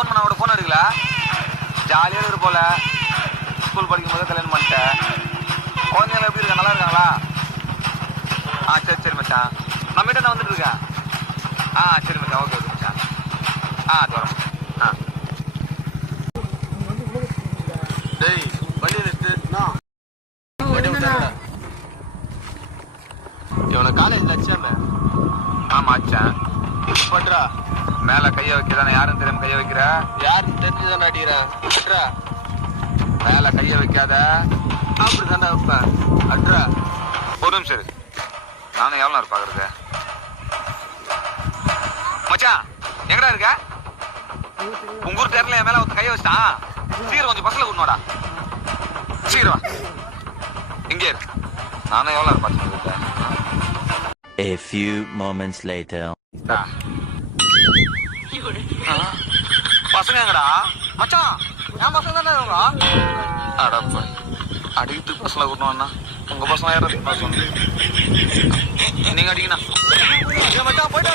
Phone பண்ண கூட phone எடுக்கல. ஜாலியாக இருக்கு போல. ஸ்கூல் படிக்கும் போது கல்யாணம் பண்ணிட்டேன். குழந்தைங்க எப்படி இருக்கா? நல்லா இருக்காங்களா? சரி சரி மச்சான். நம்மகிட்ட நான் வந்துட்டு இருக்கேன். சரி மச்சான். ஓகே ஓகே மச்சான். அது வரோம். டேய் வண்டி நிறுத்து. இவனை காலேஜ்ல அச்சாமே. ஆமா அச்சான். இது பண்றா மேல கைய வைக்கிறான. யாருன்னு தெரியாம கைய வைக்கிற? யாருன்னு தெரிஞ்சுதானே அடிக்கிறேன். மேல கைய வைக்காத. அப்படிதானே வைப்பேன். அட்ரா ஒரு நிமிஷம் இரு. நானும் எவ்வளோ நேரம் பாக்குறது. மச்சான் எங்கடா இருக்க? உங்க ஊர் தேர்ல என் மேல கைய வச்சான். சீக்கிரம் கொஞ்சம் பஸ்ல கூட்டணும்டா. சீக்கிரம் இங்கே இருக்கு. நானும் எவ்வளோ நேரம் பார்த்துட்டு. A few moments later. பசங்க எங்கடா? மச்சான் என் பசங்க தானே இவங்க. அடப்ப அடிக்கிட்டு பசங்களை கூட்டணும்னா உங்க பசங்க யாரும் பசங்க நீங்க அடிக்கணும். மச்சான் போயிட்டு